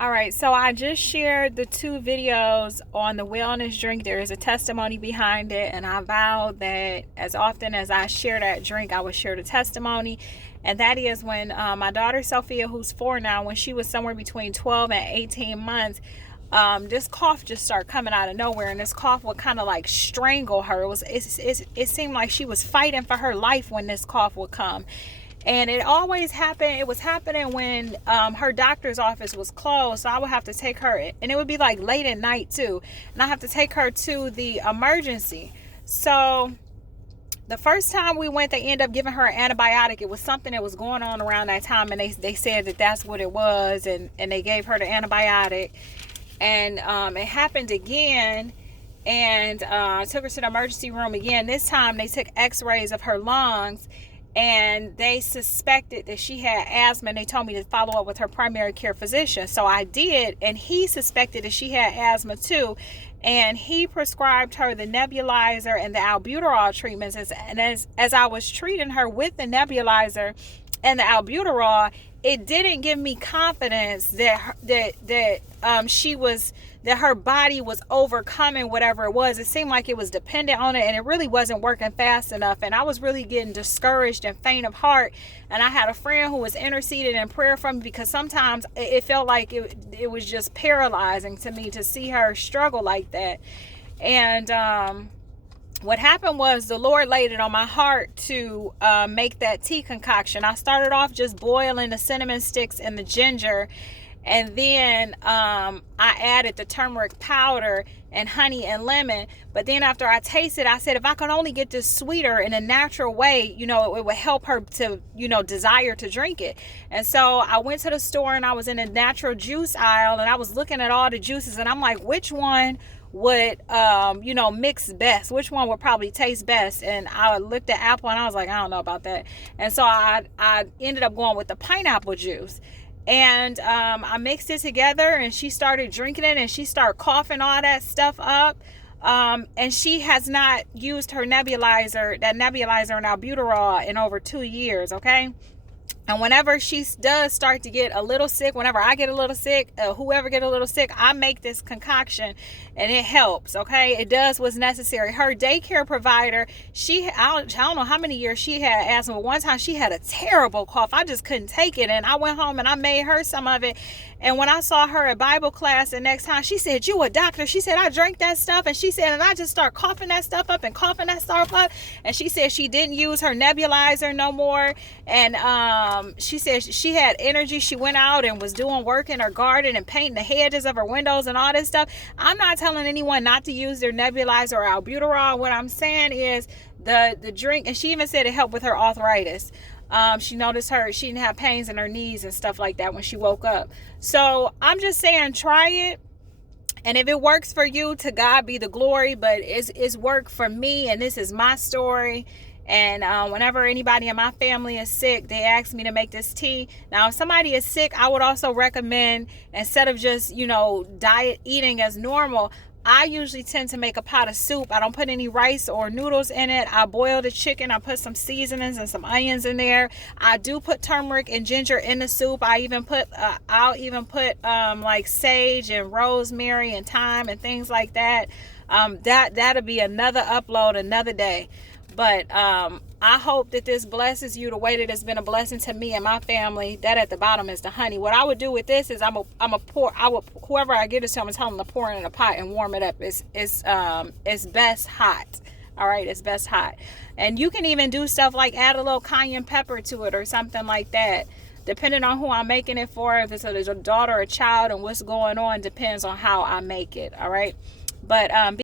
All right, so I just shared the 2 videos on the wellness drink. There is a testimony behind it, and I vowed that as often as I share that drink, I would share the testimony. And that is when my daughter Sophia, who's 4 now, when she was somewhere between 12 and 18 months, this cough just started coming out of nowhere, and this cough would kind of like strangle her. It seemed like she was fighting for her life when this cough would come. And it always happened. It was happening when her doctor's office was closed. So I would have to take her, and it would be like late at night too. And I have to take her to the emergency. So the first time we went, they ended up giving her an antibiotic. It was something that was going on around that time, and they said that that's what it was, and they gave her the antibiotic. And it happened again, and I took her to the emergency room again. This time they took x-rays of her lungs, and they suspected that she had asthma, and they told me to follow up with her primary care physician. So I did, and he suspected that she had asthma too, and he prescribed her the nebulizer and the albuterol treatments. And as I was treating her with the nebulizer and the albuterol, it didn't give me confidence that that her body was overcoming whatever it was. It seemed like it was dependent on it, and it really wasn't working fast enough. And I was really getting discouraged and faint of heart. And I had a friend who was interceding in prayer for me, because sometimes it felt like it was just paralyzing to me to see her struggle like that. And what happened was the Lord laid it on my heart to make that tea concoction. I started off just boiling the cinnamon sticks and the ginger, and then I added the turmeric powder and honey and lemon. But then after I tasted, I said, if I could only get this sweeter in a natural way, it would help her to, desire to drink it. And so I went to the store, and I was in the natural juice aisle, and I was looking at all the juices, and I'm like, which one would mix best? Which one would probably taste best? And I looked at apple, and I was like, I don't know about that. And so I ended up going with the pineapple juice. And I mixed it together, and she started drinking it, and she started coughing all that stuff up. And she has not used that nebulizer and albuterol in over 2 years, okay? And whenever she does start to get a little sick, whenever I get a little sick, whoever get a little sick, I make this concoction, and it helps, okay? It does what's necessary. Her daycare provider, I don't know how many years she had asthma, but one time she had a terrible cough. I just couldn't take it, and I went home and I made her some of it. And when I saw her at Bible class the next time, she said, you a doctor? She said, I drank that stuff. And she said, and I just start coughing that stuff up and coughing that stuff up. And she said she didn't use her nebulizer no more. And she said she had energy. She went out and was doing work in her garden and painting the hedges of her windows and all this stuff. I'm not telling anyone not to use their nebulizer or albuterol. What I'm saying is the drink, and she even said it helped with her arthritis. She noticed she didn't have pains in her knees and stuff like that when she woke up. So I'm just saying, try it. And if it works for you, to God be the glory. But it's worked for me, and this is my story. And whenever anybody in my family is sick, they ask me to make this tea. Now, if somebody is sick, I would also recommend, instead of just, diet eating as normal, I usually tend to make a pot of soup. I don't put any rice or noodles in it. I boil the chicken. I put some seasonings and some onions in there. I do put turmeric and ginger in the soup. I'll even put like sage and rosemary and thyme and things like that. That'll be another upload another day. But I hope that this blesses you the way that it's been a blessing to me and my family. That at the bottom is the honey. What I would do with this is whoever I get it to, I'm telling them to pour it in a pot and warm it up. It's best hot. All right, it's best hot. And you can even do stuff like add a little cayenne pepper to it or something like that. Depending on who I'm making it for, if it's a daughter or a child, and what's going on, depends on how I make it. All right, but